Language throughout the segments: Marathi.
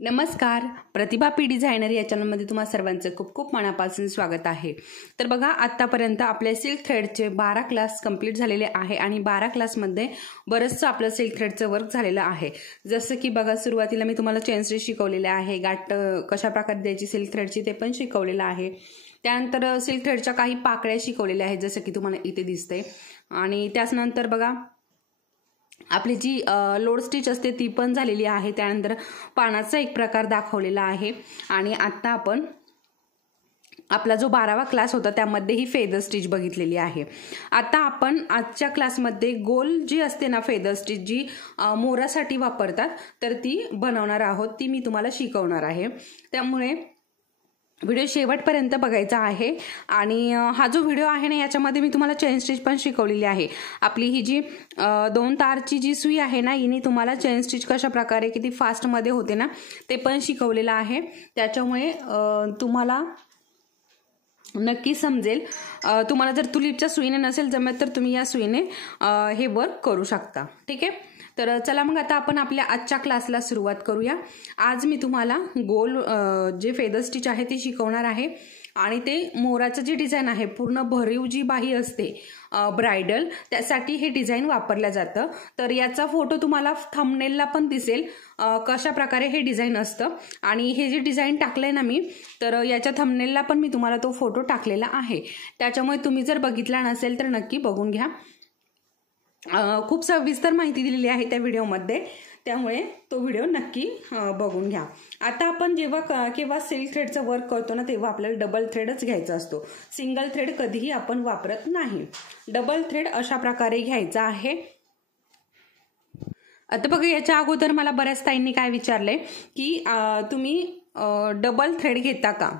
नमस्कार, प्रतिभा पी डिझायनर या चॅनलमध्ये तुम्हा सर्वांचं खूप खूप मनापासून स्वागत आहे। तर बघा, आतापर्यंत आपले सिल्क थ्रेडचे 12 क्लास कंप्लीट झालेले आहे आणि 12 क्लासमध्ये बरंचसं आपलं सिल्क थ्रेडचं वर्क झालेलं आहे। जसं की बघा, सुरुवातीला मी तुम्हाला चेन स्टिच शिकवलेले आहे, गाठ कशा प्रकारे द्यायची सिल्क थ्रेडची ते पण शिकवलेलं आहे। त्यानंतर सिल्क थ्रेडच्या काही पाकळ्या शिकवलेल्या आहेत, जसं की तुम्हाला इथे दिसते। आणि त्यानंतर बघा, आपली जी लोड स्टिच असते ती पण झालेली आहे। त्यानंतर पानाचा एक प्रकार दाखवलेला आहे आणि आता आपण आपला जो 12वा क्लास होता त्यामध्ये ही फेदर स्टिच बघितलेली आहे। आता आपण आजच्या क्लासमध्ये गोल जी असते ना फेदर स्टिच, जी मोरासाठी वापरतात, तर ती बनवणार आहोत, ती मी तुम्हाला शिकवणार आहे। त्यामुळे व्हिडिओ शेवटपर्यंत बघायचा आहे। आणि हा जो व्हिडिओ आहे ना, याच्यामध्ये मी तुम्हाला चेन स्टिच पण शिकवलेली आहे। आपली ही जी 2 तारची जी सुई आहे ना, हिने तुम्हाला चेन स्टिच कशा प्रकारे किती फास्ट मध्ये होते ना ते पण शिकवलेलं आहे। त्याच्यामुळे तुम्हाला नक्की समजेल। तुम्हाला जर तुलिपच्या सुईने नसेल जमत तर तुम्ही या सुईने हे वर्क करू शकता, ठीक आहे। तर चला मग आता आपण आपल्या आजच्या क्लासला सुरुवात करूया। आज मी तुम्हाला गोल जे फेदर स्टिच आहे ते शिकवणार आहे आणि ते मोराचं जे डिझाइन आहे, पूर्ण भरीव जी बाही असते ब्राइडल, त्यासाठी हे डिझाइन वापरलं जातं। तर याचा फोटो तुम्हाला थंबनेलला पण दिसेल कशा प्रकारे हे डिझाइन असतं। आणि हे जे डिझाइन टाकलंय ना मी, तर याच्या थंबनेलला पण मी तुम्हाला तो फोटो टाकलेला आहे। त्याच्यामुळे तुम्ही जर बघितला नसेल तर नक्की बघून घ्या। खूप सविस्तर माहिती दिलेली आहे त्या व्हिडिओमध्ये, त्यामुळे तो व्हिडिओ नक्की बघून घ्या। आता आपण जेव्हा केव्हा सिल्क थ्रेडचं वर्क करतो ना, तेव्हा आपल्याला डबल थ्रेडच घ्यायचा असतो। सिंगल थ्रेड कधीही आपण वापरत नाही। डबल थ्रेड अशा प्रकारे घ्यायचा आहे। आता बघा, याच्या अगोदर मला बऱ्याच ताईंनी काय विचारले की तुम्ही डबल थ्रेड घेता का?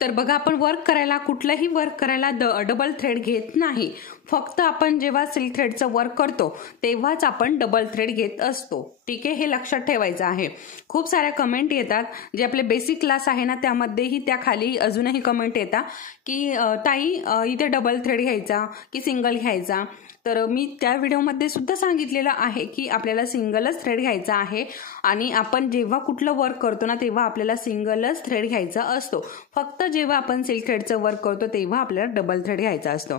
तर बघा, आपण वर्क करायला, कुठलंही वर्क करायला डबल थ्रेड घेत नाही। फक्त आपण जेव्हा सिल्क थ्रेडचं वर्क करतो तेव्हाच आपण डबल थ्रेड घेत असतो, ठीक आहे। हे लक्षात ठेवायचं आहे। खूप साऱ्या कमेंट येतात, जे आपले बेसिक क्लास आहे ना त्यामध्येही त्या खाली अजूनही कमेंट येतात की ताई इथे डबल थ्रेड घ्यायचा की सिंगल घ्यायचा। तर मी त्या व्हिडिओमध्ये सुद्धा सांगितलेलं आहे की आपल्याला सिंगलच थ्रेड घ्यायचा आहे आणि आपण जेव्हा कुठलं वर्क करतो ना तेव्हा आपल्याला सिंगलच थ्रेड घ्यायचा असतो। फक्त जेव्हा आपण सिल्क थ्रेडचं वर्क करतो तेव्हा आपल्याला डबल थ्रेड घ्यायचा असतो।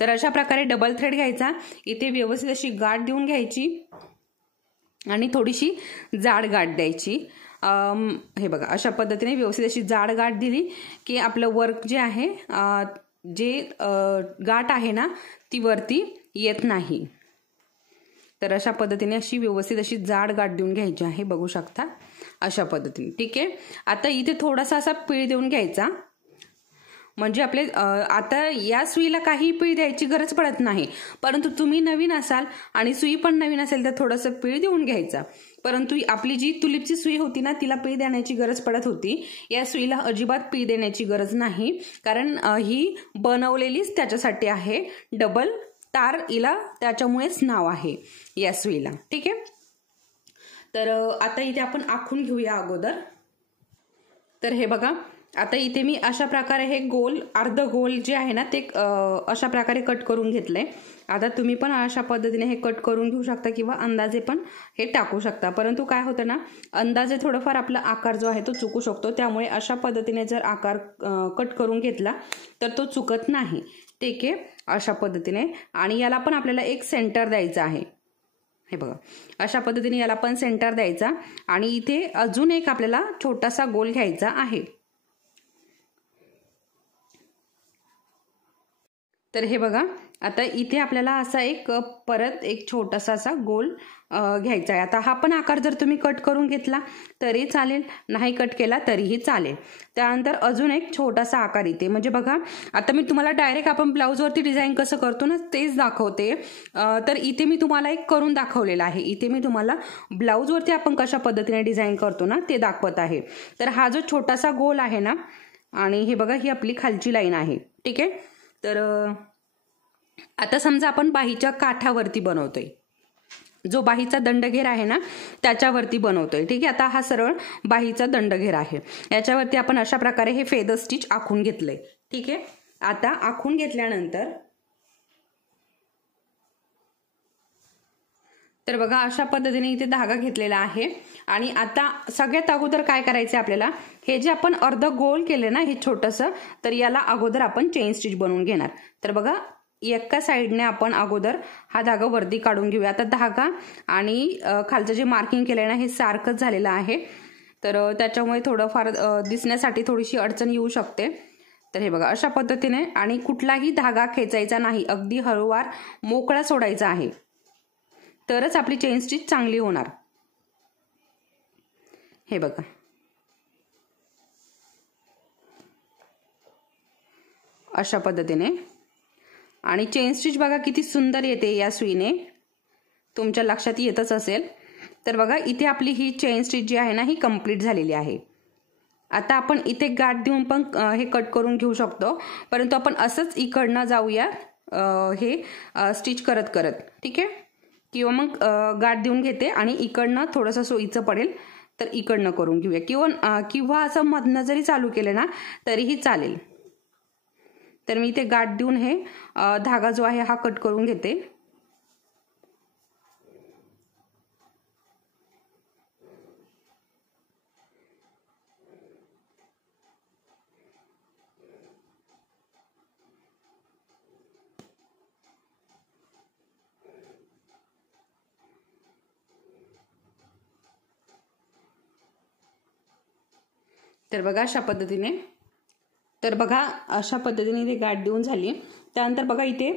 तर अशा प्रकारे डबल थ्रेड घ्यायचा, इथे व्यवस्थित अशी गाठ देऊन घ्यायची आणि थोडीशी जाड गाठ द्यायची। हे बघा, अशा पद्धतीने व्यवस्थित अशी जाड गाठ दिली की आपलं वर्क जे आहे, जे गाठ आहे ना ती वरती येत नाही। तर अशा पद्धतीने अशी व्यवस्थित अशी जाड गाठ देऊन घ्यायची आहे, बघू शकता अशा पद्धतीने, ठीक आहे। आता इथे थोडासा असा पीळ देऊन घ्यायचा, म्हणजे आपले आता या सुईला काही पीळ द्यायची गरज पडत नाही। परंतु तुम्ही नवीन असाल आणि सुई पण नवीन असेल तर थोडंसं पीळ देऊन घ्यायचा। परंतु आपली जी तुलिपची सुई होती ना, तिला पीळ देण्याची गरज पडत होती। या सुईला अजिबात पीळ देण्याची गरज नाही, कारण ही बनवलेलीच त्याच्यासाठी आहे। डबल तार हिला त्याच्यामुळेच नाव आहे या सुईला, ठीक आहे। तर आता इथे आपण आखून घेऊया अगोदर। तर हे बघा, आता इथे मी अशा प्रकारे हे गोल अर्ध गोल जे आहे ना ते अशा प्रकारे कट करून घेतलंय। आता तुम्ही पण अशा पद्धतीने हे कट करून घेऊ शकता किंवा अंदाजे पण हे टाकू शकता। परंतु काय होतं ना, अंदाजे थोडंफार आपला आकार जो आहे तो चुकू शकतो। त्यामुळे अशा पद्धतीने जर आकार कट करून घेतला तर तो चुकत नाही, ठीक आहे, अशा पद्धतीने। आणि याला पण आपल्याला एक सेंटर द्यायचा आहे। हे बघा, अशा पद्धतीने याला पण सेंटर द्यायचा आणि इथे अजून एक आपल्याला छोटासा गोल घ्यायचा आहे। तर हे बघा, आता इथे आपल्याला असा एक परत एक छोटासा असा गोल घ्यायचा आहे। आता हा पण आकार जर तुम्ही कट करून घेतला तरी चालेल, नाही कट केला तरीही चालेल। त्यानंतर अजून एक छोटासा आकार इथे, म्हणजे बघा, आता मी तुम्हाला डायरेक्ट आपण ब्लाऊजवरती डिझाईन कसं करतो ना तेच दाखवते। तर इथे मी तुम्हाला एक करून दाखवलेलं आहे। इथे मी तुम्हाला ब्लाऊजवरती आपण कशा पद्धतीने डिझाईन करतो ना ते दाखवत आहे। तर हा जो छोटासा गोल आहे ना, आणि हे बघा, ही आपली खालची लाईन आहे, ठीक आहे। तर आता समजा आपण बाहीच्या काठावरती बनवतोय, जो बाहीचा दंडघेर आहे ना त्याच्यावरती बनवतोय, ठीक आहे। आता हा सरळ बाहीचा दंडघेर आहे, याच्यावरती आपण अशा प्रकारे हे फेदर स्टिच आखून घेतलंय, ठीक आहे। आता आखून घेतल्यानंतर तर बघा, अशा पद्धतीने इथे धागा घेतलेला आहे आणि आता सगळ्यात अगोदर काय करायचं आपल्याला, हे जे आपण अर्ध गोल केले ना हे छोटंसं, तर याला अगोदर आपण चेन स्टिच बनवून घेणार. तर बघा एका साईडने आपण अगोदर हा धागा वरती काढून घेऊया. आता धागा आणि खालचं जे मार्किंग केलंय ना हे सारखंच झालेलं आहे, तर त्याच्यामुळे थोडंफार दिसण्यासाठी थोडीशी अडचण येऊ शकते. तर हे बघा अशा पद्धतीने, आणि कुठलाही धागा खेचायचा नाही, अगदी हळूवार मोकळा सोडायचा आहे, तरच आपली चेन स्टिच चांगली होणार. हे बघा अशा पद्धतीने. आणि चेन स्टिच बघा किती सुंदर येते या सुईने, तुमच्या लक्षात येतच असेल. तर बघा इथे आपली ही चेन स्टिच जी आहे ना ही कंप्लीट झालेली आहे. आता आपण इथे गाठ देऊन पण हे कट करून घेऊ शकतो, परंतु आपण असंच इकडनं जाऊया हे स्टिच करत करत, ठीक आहे. किंवा मग गाठ देऊन घेते आणि इकडनं थोडंसं सोयीचं पडेल तर इकडनं करून घेऊया, किंवा असं मधनं जरी चालू केलं ना तरीही चालेल. तर मी इथे गाठ देऊन हे धागा जो आहे हा कट करून घेते. तर बघा अशा पद्धतीने, इथे गाठ देऊन झाली. त्यानंतर बघा इथे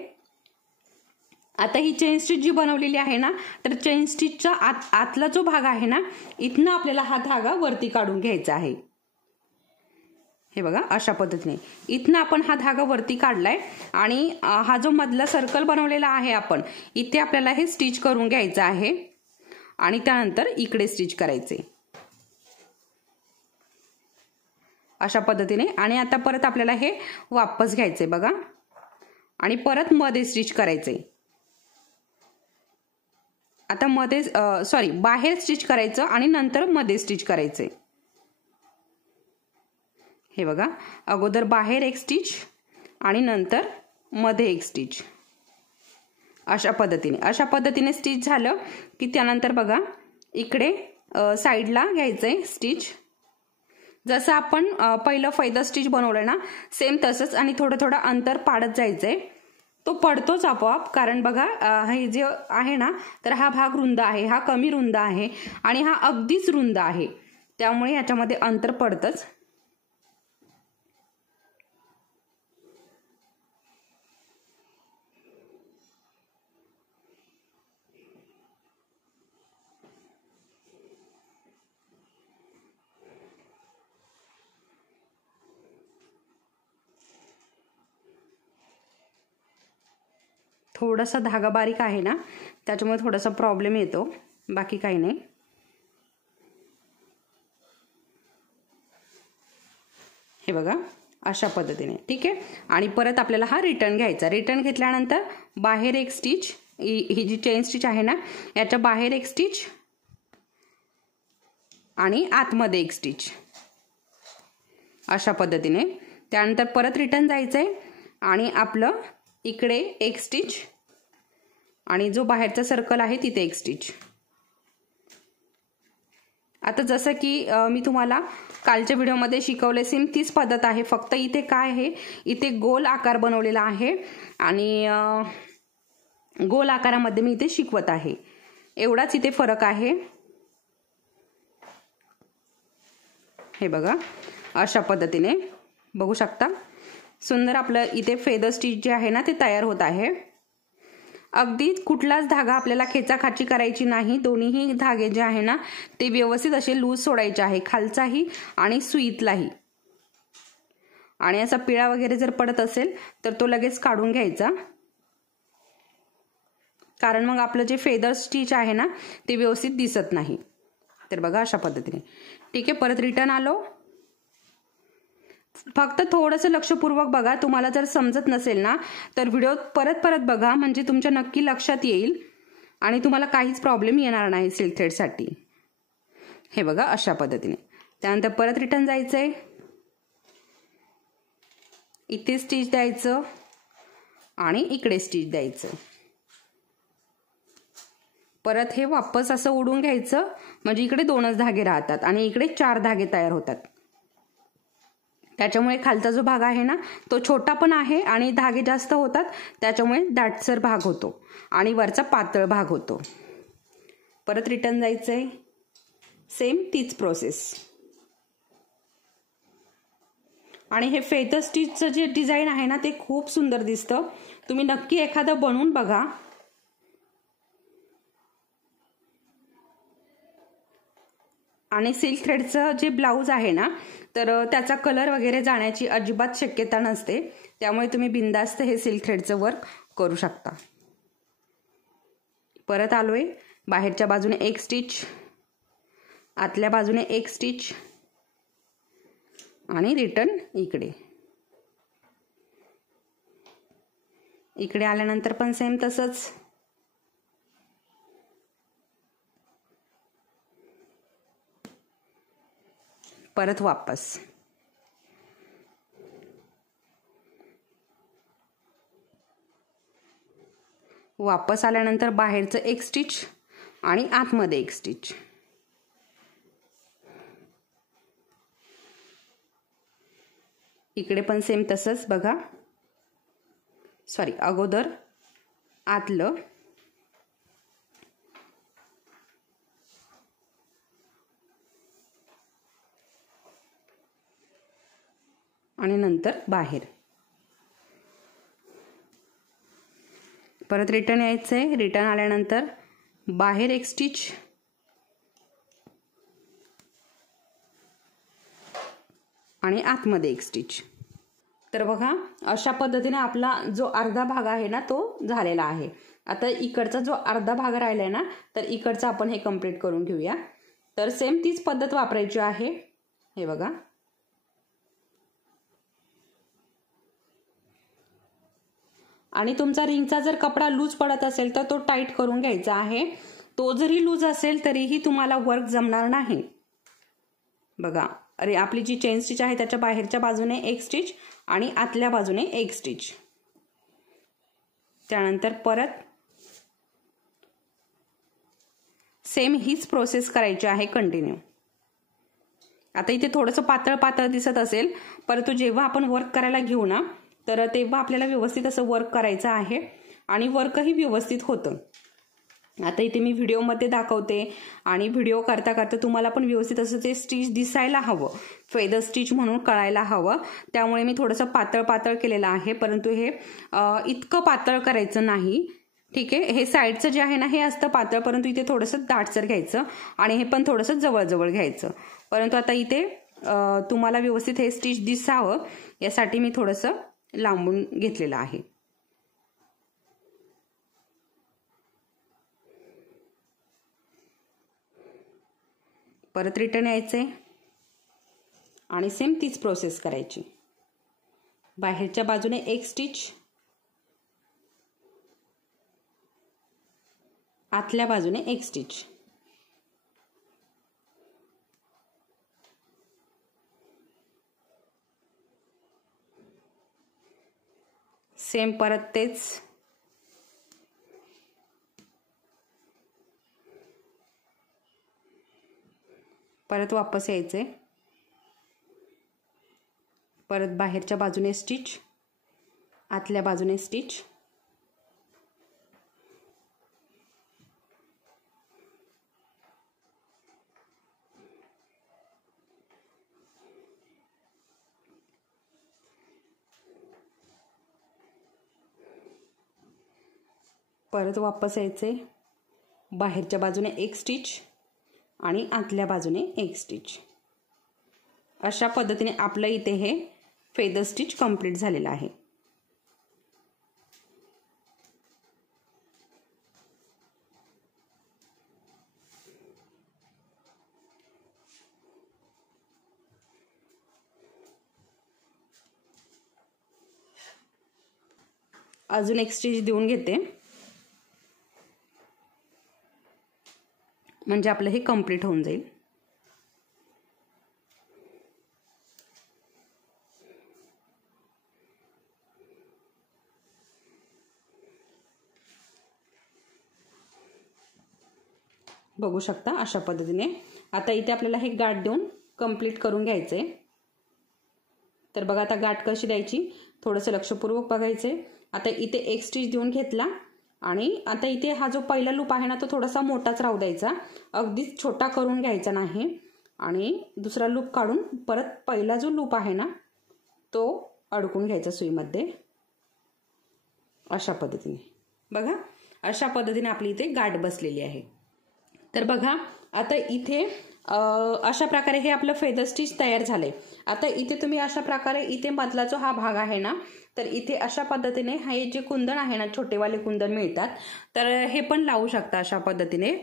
आता ही चेन स्टिच जी बनवलेली आहे ना, तर चेन स्टिचचा आतला जो भाग आहे ना, इथनं आपल्याला हा धागा वरती काढून घ्यायचा आहे. हे बघा अशा पद्धतीने इथनं आपण हा धागा वरती काढलाय आणि हा जो मधला सर्कल बनवलेला आहे आपण इथे आपल्याला हे स्टिच करून घ्यायचं आहे आणि त्यानंतर इकडे स्टिच करायचे अशा पद्धतीने. आणि आता परत आपल्याला हे वापस घ्यायचे बघा आणि परत मध्ये स्टिच करायचे. आता मध्ये बाहेर स्टिच करायचं आणि नंतर मध्ये स्टिच करायचे. हे बघा अगोदर बाहेर एक स्टिच आणि नंतर मध्ये एक स्टिच अशा पद्धतीने स्टिच झालं की त्यानंतर बघा इकडे साइडला घ्यायचंय स्टिच. जसं आपण पहिलं फैदा स्टिच बनवलं ना सेम तसंच, आणि थोडं थोडं अंतर पाडत जायचंय. तो पडतोच आपोआप, कारण बघा हे जे आहे ना तर हा भाग रुंद आहे, हा कमी रुंद आहे आणि हा अगदीच रुंद आहे, त्यामुळे याच्यामध्ये अंतर पडतंच. थोडासा धागा बारीक आहे ना त्याच्यामुळे थोडासा प्रॉब्लेम येतो, बाकी काही नाही. हे बघा अशा पद्धतीने, ठीक आहे. आणि परत आपल्याला हा रिटर्न घ्यायचा. रिटर्न घेतल्यानंतर बाहेर एक स्टिच, ही जी चेन स्टिच आहे ना याच्या बाहेर एक स्टिच आणि आतमध्ये एक स्टिच अशा पद्धतीने. त्यानंतर परत रिटर्न जायचंय आणि आपलं इकडे एक स्टिच आणि जो बाहेरचा सर्कल आहे तिथे एक स्टिच. आता जसं की मी तुम्हाला कालच्या व्हिडिओमध्ये शिकवले सेम तीच पद्धत आहे, फक्त इथे काय आहे, इथे गोल आकार बनवलेला आहे आणि गोल आकारामध्ये मी इथे शिकवत आहे, एवढाच इथे फरक आहे. हे बघा अशा पद्धतीने बघू शकता, सुंदर आपलं इथे फेदर स्टिच जे आहे ना ते तयार होत आहे. अगदी कुठलाच धागा आपल्याला खेचाखाची करायची नाही, दोन्हीही धागे जे आहे ना ते व्यवस्थित असे लूज सोडायचे आहे, खालचाही आणि सुईतलाही. आणि असा पिळा वगैरे जर पडत असेल तर तो लगेच काढून घ्यायचा, कारण मग आपलं जे फेदर स्टिच आहे ना ते व्यवस्थित दिसत नाही. तर बघा अशा पद्धतीने, ठीक आहे. परत रिटर्न आलो. फक्त थोडंसं लक्षपूर्वक बघा, तुम्हाला जर समजत नसेल ना तर व्हिडिओ परत परत बघा, म्हणजे तुमच्या नक्की लक्षात येईल आणि तुम्हाला काहीच प्रॉब्लेम येणार नाही सिल्क थ्रेडसाठी. हे बघा अशा पद्धतीने. त्यानंतर परत रिटर्न जायचंय, इथे स्टिच द्यायचं आणि इकडे स्टिच द्यायचं. परत हे वापस असं ओढून घ्यायचं, म्हणजे इकडे 2च धागे राहतात आणि इकडे 4 धागे तयार होतात. त्याच्यामुळे खालचा जो भाग आहे ना तो छोटा पण आहे आणि धागे जास्त होतात, त्याच्यामुळे दाटसर भाग होतो आणि वरचा पातळ भाग होतो. परत रिटर्न जायचंय, सेम तीच प्रोसेस. आणि हे फेदर स्टिचचं जे डिझाईन आहे ना ते खूप सुंदर दिसतं. तुम्ही नक्की एखादं बनवून बघा. आणि सिल्क थ्रेडचं जे ब्लाऊज आहे ना तर त्याचा कलर वगैरे जाण्याची अजिबात शक्यता नसते, त्यामुळे तुम्ही बिनधास्त हे सिल्क थ्रेडचं वर्क करू शकता. परत आलोय, बाहेरच्या बाजूने एक स्टिच, आतल्या बाजूने एक स्टिच आणि रिटर्न इकडे. इकडे आल्यानंतर पण सेम तसंच. परत वापस. वापस आल्यानंतर बाहेरचं एक स्टिच आणि आतमध्ये एक स्टिच. इकडे पण सेम तसंच बघा. सॉरी, अगोदर आतलं आणि नंतर बाहेर. परत रिटर्न यायचंय. रिटर्न आल्यानंतर बाहेर एक स्टिच आणि आतमध्ये एक स्टिच. तर बघा अशा पद्धतीने आपला जो अर्धा भाग आहे ना तो झालेला आहे. आता इकडचा जो अर्धा भाग राहिलाय ना तर इकडचा आपण हे कंप्लीट करून घेऊया. तर सेम तीच पद्धत वापरायची आहे. हे बघा, आणि तुमचा रिंगचा जर कपडा लूज पडत असेल तर तो टाईट करून घ्यायचा आहे. तो जरी लूज असेल तरीही तुम्हाला वर्क जमणार नाही. बघा, अरे आपली जी चेन स्टिच आहे त्याच्या बाहेरच्या बाजूने एक स्टिच आणि आतल्या बाजूने एक स्टिच. त्यानंतर परत सेम हीच प्रोसेस करायची आहे कंटिन्यू. आता इथे थोडंसं पातळ पातळ दिसत असेल, परंतु जेव्हा आपण वर्क करायला घेऊ ना तर तेव्हा आपल्याला व्यवस्थित असं वर्क करायचं आहे आणि वर्कही व्यवस्थित होतं. आता इथे मी व्हिडिओमध्ये दाखवते आणि व्हिडिओ करता करता तुम्हाला पण व्यवस्थित असं ते स्टिच दिसायला हवं, फेदर स्टिच म्हणून कळायला हवं. त्यामुळे मी थोडंसं पातळ पातळ केलेलं आहे, परंतु हे इतकं पातळ करायचं नाही. ठीक आहे, हे साईडचं जे आहे ना हे असतं पातळ, परंतु इथे थोडंसं दाटसर घ्यायचं आणि हे पण थोडंसं जवळजवळ घ्यायचं. परंतु आता इथे तुम्हाला व्यवस्थित हे स्टिच दिसावं यासाठी मी थोडंसं लांबून घेतलेलं आहे. परत रिटर्न यायचंय आणि सेम तीच प्रोसेस करायची. बाहेरच्या बाजूने एक स्टिच, आतल्या बाजूने एक स्टिच. सेम परत तेच. परत वापस यायचे. परत बाहेरच्या बाजूने स्टिच, आतल्या बाजूने स्टिच. परत वापस यायचे. बाहेरच्या बाजूने एक स्टिच आणि आतल्या बाजूने एक स्टिच. अशा पद्धतीने आपलं इथे हे फेदर स्टिच कंप्लीट झालेलं आहे. अजून एक स्टिच देऊन घेते, म्हणजे आपलं हे कंप्लीट होऊन जाईल. बघू शकता अशा पद्धतीने. आता इथे आपल्याला हे गाठ देऊन कंप्लीट करून घ्यायचंय. तर बघा आता गाठ कशी द्यायची थोडंसं लक्षपूर्वक बघायचंय. आता इथे एक स्टिच देऊन घेतला आणि आता इथे हा जो पहिला लूप आहे ना तो थोडासा मोठाच राहू द्यायचा, अगदीच छोटा करून घ्यायचा नाही. आणि दुसरा लूप काढून परत पहिला जो लूप आहे ना तो अडकून घ्यायचा सुईमध्ये अशा पद्धतीने. बघा अशा पद्धतीने आपली इथे गाठ बसलेली आहे. तर बघा आता इथे अशा प्रकारे हे आपलं फेदर स्टिच तयार झालंय. आता इथे तुम्ही अशा प्रकारे इथे मधला जो हा भाग आहे ना तर इथे अशा पद्धतीने हे जे कुंदन आहे ना छोटेवाले कुंदन मिळतात तर हे पण लावू शकता अशा पद्धतीने.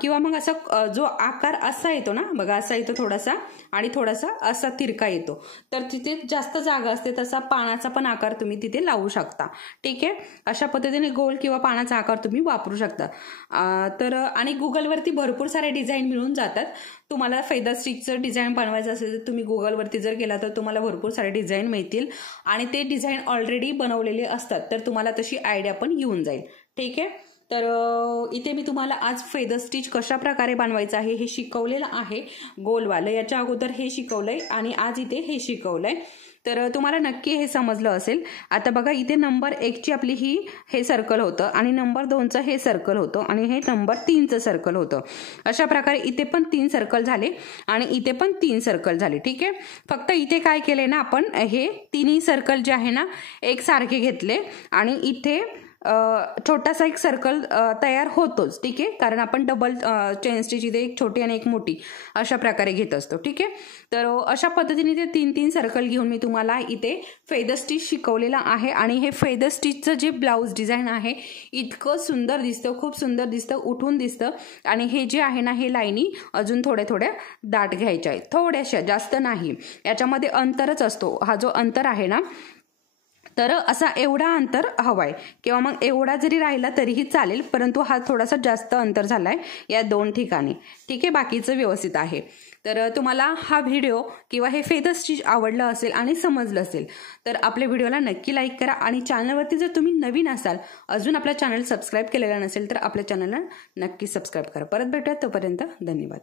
किंवा मग असा जो आकार असा येतो ना बघा असा येतो थोडासा आणि थोडासा असा तिरका येतो तर तिथे जास्त जागा असते तसा पानाचा पण आकार तुम्ही तिथे लावू शकता. ठीक आहे. अशा पद्धतीने गोल किंवा पानाचा आकार तुम्ही वापरू शकता. तर आणि गुगलवरती भरपूर सारे डिझाईन मिळून जातात. तुम्हाला फेदर स्टिचचं डिझाईन बनवायचं असेल तर तुम्ही गुगलवरती जर गेला तर तुम्हाला भरपूर सारे डिझाईन मिळतील आणि ते डिझाईन ऑलरेडी बनवलेले असतात तर तुम्हाला तशी आयडिया पण येऊन जाईल. ठीक आहे. तर इथे मी तुम्हाला आज फेदर स्टिच कशा प्रकारे बनवायचं आहे हे शिकवलेलं आहे. गोलवालं याच्या अगोदर हे शिकवलंय आणि आज इथे हे शिकवलंय. तर तुम्हाला नक्की हे समजलं असेल. आता बघा इथे नंबर 1ची आपली हे सर्कल होतं आणि नंबर 2चं हे सर्कल होतं आणि हे नंबर 3चं सर्कल होतं. अशा प्रकारे इथे पण 3 सर्कल झाले आणि इथे पण 3 सर्कल झाले. ठीक आहे. फक्त इथे काय केले ना आपण हे तिन्ही सर्कल जे आहे ना एकसारखे घेतले आणि इथे छोटासा एक सर्कल तयार होतोच. ठीक आहे. कारण आपण डबल चेन स्टिच इथे एक छोटी आणि एक मोठी अशा प्रकारे घेत असतो. ठीक आहे. तर अशा पद्धतीने ते 3-3 सर्कल घेऊन मी तुम्हाला इथे फेदर स्टिच शिकवलेलं आहे आणि हे फेदर स्टिचचं जे ब्लाऊज डिझाईन आहे इतकं सुंदर दिसतं, खूप सुंदर दिसतं, उठून दिसतं. आणि हे जे आहे ना हे लाईनी अजून थोड्या दाट घ्यायच्या आहेत, थोड्याशा, जास्त नाही. याच्यामध्ये अंतरच असतो. हा जो अंतर आहे ना तर असा एवढा अंतर हवाय किंवा मग एवढा जरी राहिला तरीही चालेल, परंतु हा थोडासा जास्त अंतर झालाय या 2 ठिकाणी. ठीक आहे. बाकीचं व्यवस्थित आहे. तर तुम्हाला हा व्हिडिओ किंवा हे फेदर स्टिच आवडलं असेल आणि समजलं असेल तर आपल्या व्हिडिओला नक्की लाईक करा आणि चॅनलवरती जर तुम्ही नवीन असाल, अजून आपला चॅनल सबस्क्राईब केलेला नसेल तर आपल्या चॅनलला नक्की सबस्क्राईब करा. परत भेटूया. तोपर्यंत धन्यवाद.